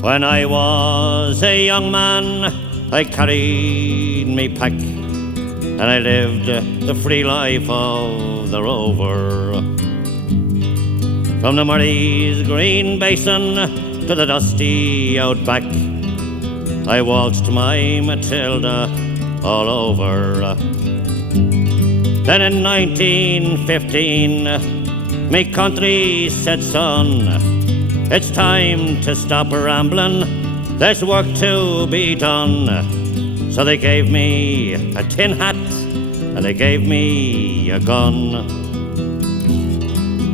When I was a young man, I carried me pack, and I lived the free life of the rover. From the Murray's green basin to the dusty outback, I waltzed my Matilda all over. Then in 1915, me country said, son, it's time to stop rambling, there's work to be done. So they gave me a tin hat and they gave me a gun,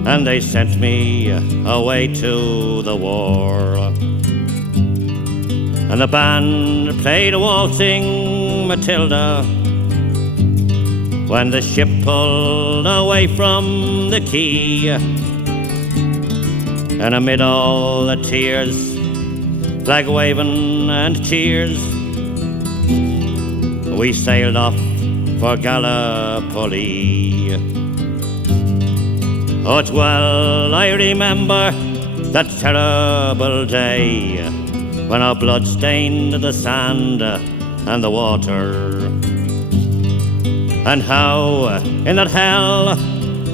and they sent me away to the war. And the band played a waltzing Matilda when the ship pulled away from the quay. And amid all the tears, flag waving and cheers, we sailed off for Gallipoli. Oh, it's well I remember that terrible day when our blood stained the sand and the water, and how in that hell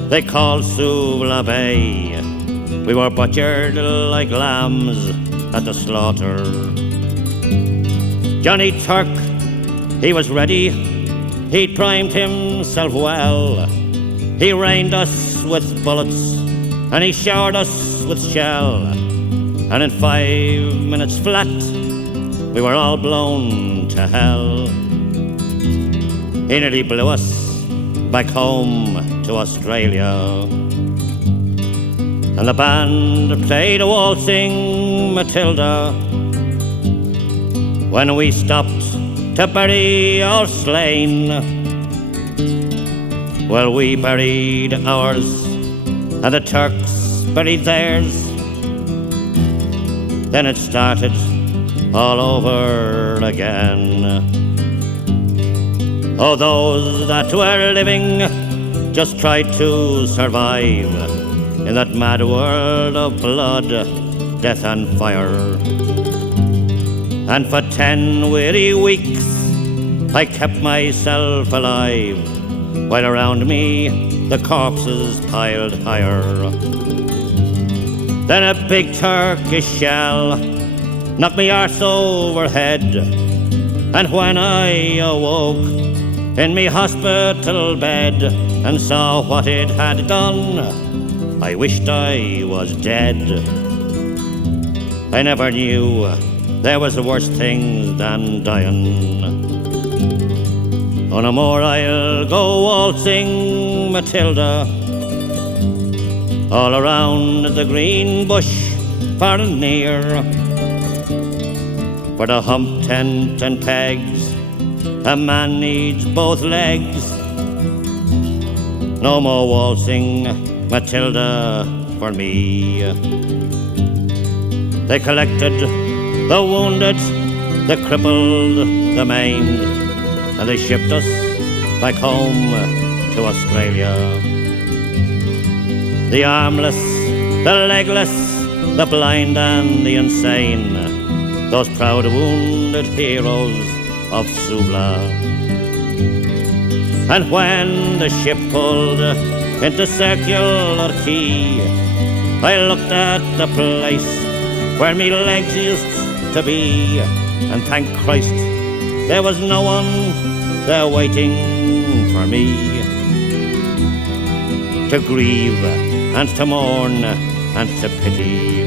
they called Suvla Bay we were butchered like lambs at the slaughter. Johnny Turk, he was ready, he'd primed himself well. He rained us with bullets and he showered us with shell, and in 5 minutes flat we were all blown to hell. He nearly blew us back home to Australia, and the band played a waltzing Matilda when we stopped to bury our slain. Well, we buried ours and the Turks buried theirs. Then it started all over again. Oh, those that were living just tried to survive in that mad world of blood, death and fire. And for 10 weary weeks I kept myself alive, while around me the corpses piled higher. Then a big Turkish shell knocked me arse overhead, and when I awoke in me hospital bed and saw what it had done, I wished I was dead. I never knew there was worse things than dying. Oh, no more I'll go waltzing Matilda all around the green bush far and near, for the hump tent and pegs a man needs both legs. No more waltzing Matilda for me. They collected the wounded, the crippled, the maimed, and they shipped us back home to Australia. The armless, the legless, the blind and the insane, those proud wounded heroes of Suvla. And when the ship pulled into Circular Quay, I looked at the place where me legs used to be, and thank Christ there was no one there waiting for me to grieve and to mourn and to pity.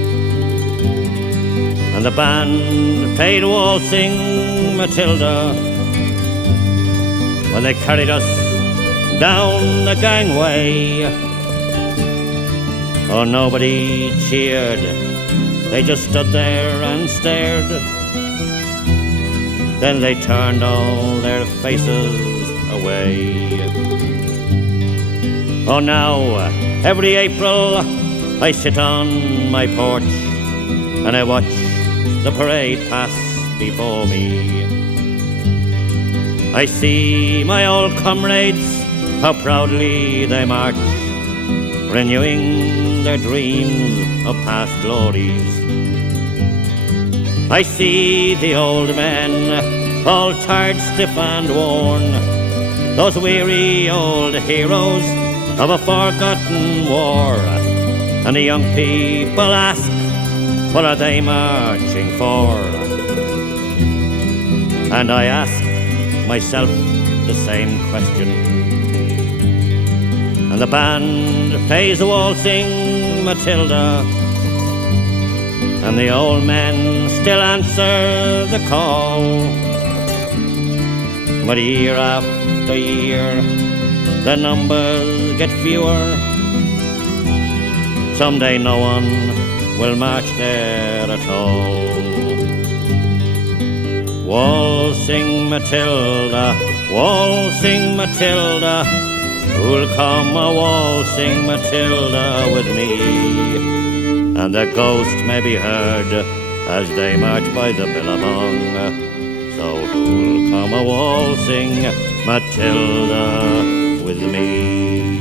And the band played waltzing Matilda when they carried us down the gangway. Oh, nobody cheered, they just stood there and stared. Then they turned all their faces away. Oh, now every April I sit on my porch and I watch the parade pass before me. I see my old comrades, how proudly they march, renewing their dreams of past glories. I see the old men, all tired, stiff and worn, those weary old heroes of a forgotten war. And the young people ask, what are they marching for? And I ask myself the same question. And the band plays a waltzing Matilda, and the old men still answer the call. But year after year, the numbers get fewer. Someday no one will march there at all. Waltzing Matilda, waltzing Matilda, who'll come a waltzing Matilda with me? And the ghost may be heard as they march by the billabong. So who'll come a waltzing Matilda with me?